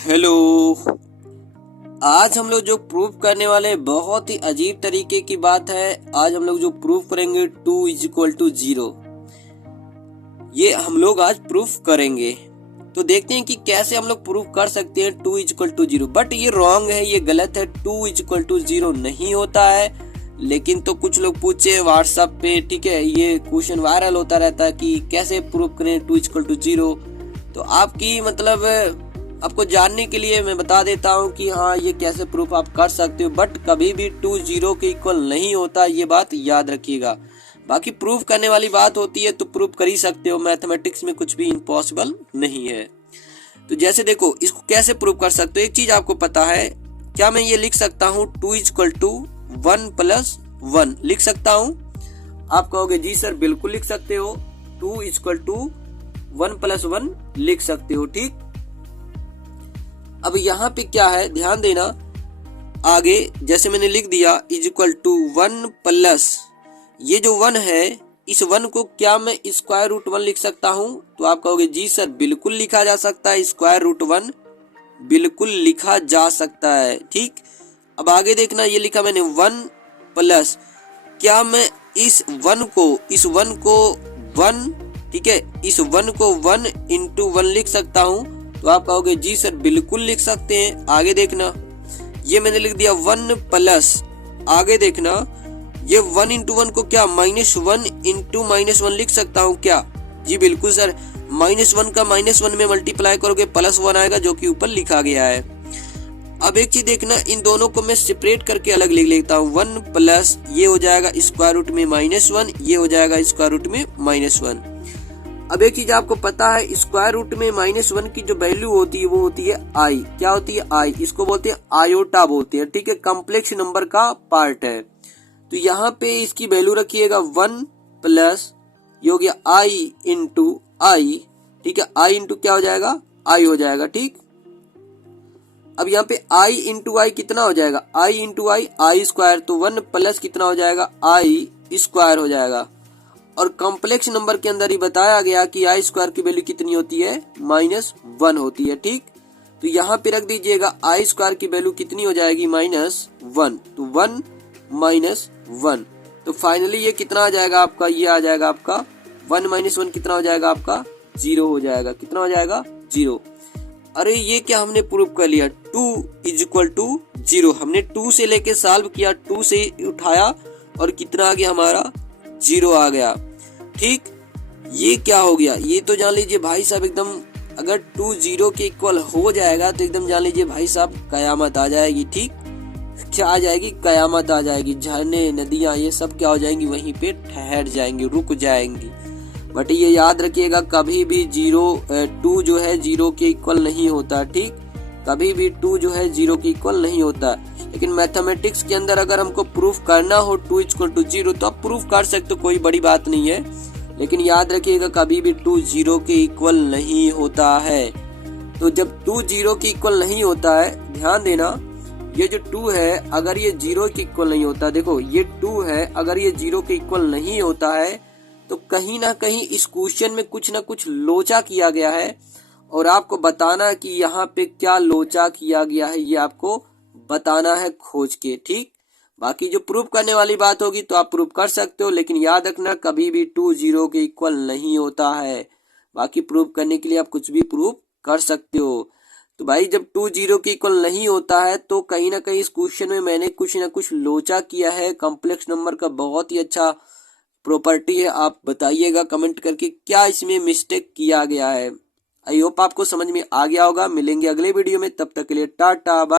Hello. आज हम लोग जो प्रूफ करने वाले बहुत ही अजीब तरीके की बात है। आज हम लोग जो प्रूफ करेंगे 2 = 0, ये हम लोग आज प्रूफ करेंगे। तो देखते हैं कि कैसे हम लोग प्रूफ कर सकते हैं 2 = 0। बट ये रॉन्ग है, ये गलत है। 2 = 0 नहीं होता है। लेकिन तो कुछ लोग पूछे व्हाट्सएप पे, ठीक है, ये क्वेश्चन वायरल होता रहता है कि कैसे प्रूफ करें 2 = 0। तो आपकी मतलब आपको जानने के लिए मैं बता देता हूँ कि हाँ, ये कैसे प्रूफ आप कर सकते हो। बट कभी भी 2 0 के इक्वल नहीं होता, ये बात याद रखिएगा। बाकी प्रूफ करने वाली बात होती है तो प्रूफ कर ही सकते हो। मैथमेटिक्स में कुछ भी इम्पॉसिबल नहीं है। तो जैसे देखो, इसको कैसे प्रूफ कर सकते हो। एक चीज आपको पता है क्या, मैं ये लिख सकता हूँ 2 = 1 + 1 लिख सकता हूँ। आप कहोगे जी सर बिल्कुल लिख सकते हो, 2 = 1 + 1 लिख सकते हो, ठीक। अब यहाँ पे क्या है, ध्यान देना। आगे जैसे मैंने लिख दिया =1 ये जो 1 है, इस 1 को क्या मैं √1 लिख सकता हूँ। तो आप कहोगे जी सर बिल्कुल लिखा जा सकता है, √1 बिल्कुल लिखा जा सकता है, ठीक। अब आगे देखना, ये लिखा मैंने 1 प्लस, क्या मैं इस 1 को 1, ठीक है, इस 1 को 1 × 1 लिख सकता हूँ। तो आप कहोगे जी सर बिल्कुल लिख सकते हैं। आगे देखना, ये मैंने लिख दिया 1 प्लस, आगे देखना, ये 1 × 1 को क्या -1 × -1 लिख सकता हूँ क्या। जी बिल्कुल सर, -1 का -1 में मल्टीप्लाई करोगे +1 आएगा, जो कि ऊपर लिखा गया है। अब एक चीज देखना, इन दोनों को मैं सेपरेट करके अलग लिख लेता हूँ। 1 प्लस ये हो जाएगा √ में -1, ये हो जाएगा √ में -1। अब एक चीज आपको पता है, √ में -1 की जो वैल्यू होती है वो होती है i। क्या होती है? i। इसको बोलते हैं आयोटा बोलते हैं, ठीक है, कम्प्लेक्स नंबर का पार्ट है। तो यहाँ पे इसकी वैल्यू रखिएगा 1 प्लस, ये हो गया i × i, ठीक है, i × क्या हो जाएगा, i हो जाएगा, ठीक। अब यहाँ पे i × i कितना हो जाएगा, i × i²। तो 1 प्लस कितना हो जाएगा, i² हो जाएगा। और कॉम्प्लेक्स नंबर के अंदर ही बताया गया कि i² की वैल्यू कितनी होती है, -1 होती है, ठीक। तो यहाँ पे रख दीजिएगा i² की वैल्यू कितनी हो जाएगी, -1। तो 1 - 1, तो फाइनली ये कितना आ जाएगा आपका, ये आ जाएगा आपका 1 - 1 कितना हो जाएगा आपका, 0 हो जाएगा। कितना हो जाएगा, 0। अरे ये क्या हमने प्रूव कर लिया, 2 = 0। हमने 2 से लेके सॉल्व किया, 2 से उठाया और कितना आ गया हमारा, 0 आ गया, ठीक। ये क्या हो गया, ये तो जान लीजिए भाई साहब एकदम, अगर 2 0 के इक्वल हो जाएगा तो एकदम जान लीजिए भाई साहब कयामत आ जाएगी, ठीक। क्या आ जाएगी, कयामत आ जाएगी। झरने, नदियां, ये सब क्या हो जाएंगी, वहीं पे ठहर जाएंगी, रुक जाएंगी। बट ये याद रखिएगा, कभी भी 2 जो है 0 के इक्वल नहीं होता, ठीक। कभी भी 2 जो है 0 के इक्वल नहीं होता। लेकिन मैथमेटिक्स के अंदर अगर हमको प्रूफ करना हो 2 = 0 तो आप प्रूफ कर सकते हो, कोई बड़ी बात नहीं है। लेकिन याद रखिएगा, कभी भी 2 0 के इक्वल नहीं होता है। तो जब 2 0 के इक्वल नहीं होता है, ध्यान देना, ये जो 2 है अगर ये 0 के इक्वल नहीं होता, देखो ये 2 है, अगर ये 0 के इक्वल नहीं होता है तो कहीं ना कहीं इस क्वेश्चन में कुछ ना कुछ लोचा किया गया है। और आपको बताना है कि यहाँ पे क्या लोचा किया गया है, ये आपको बताना है खोज के, ठीक। बाकी जो प्रूफ करने वाली बात होगी तो आप प्रूफ कर सकते हो, लेकिन याद रखना कभी भी 2 0 के इक्वल नहीं होता है। बाकी प्रूफ करने के लिए आप कुछ भी प्रूफ कर सकते हो। तो भाई जब 2 0 के इक्वल नहीं होता है तो कहीं ना कहीं इस क्वेश्चन में मैंने कुछ ना कुछ लोचा किया है। कॉम्प्लेक्स नंबर का बहुत ही अच्छा प्रॉपर्टी है। आप बताइएगा कमेंट करके क्या इसमें मिस्टेक किया गया है। आई होप आपको समझ में आ गया होगा। मिलेंगे अगले वीडियो में, तब तक के लिए टाटा।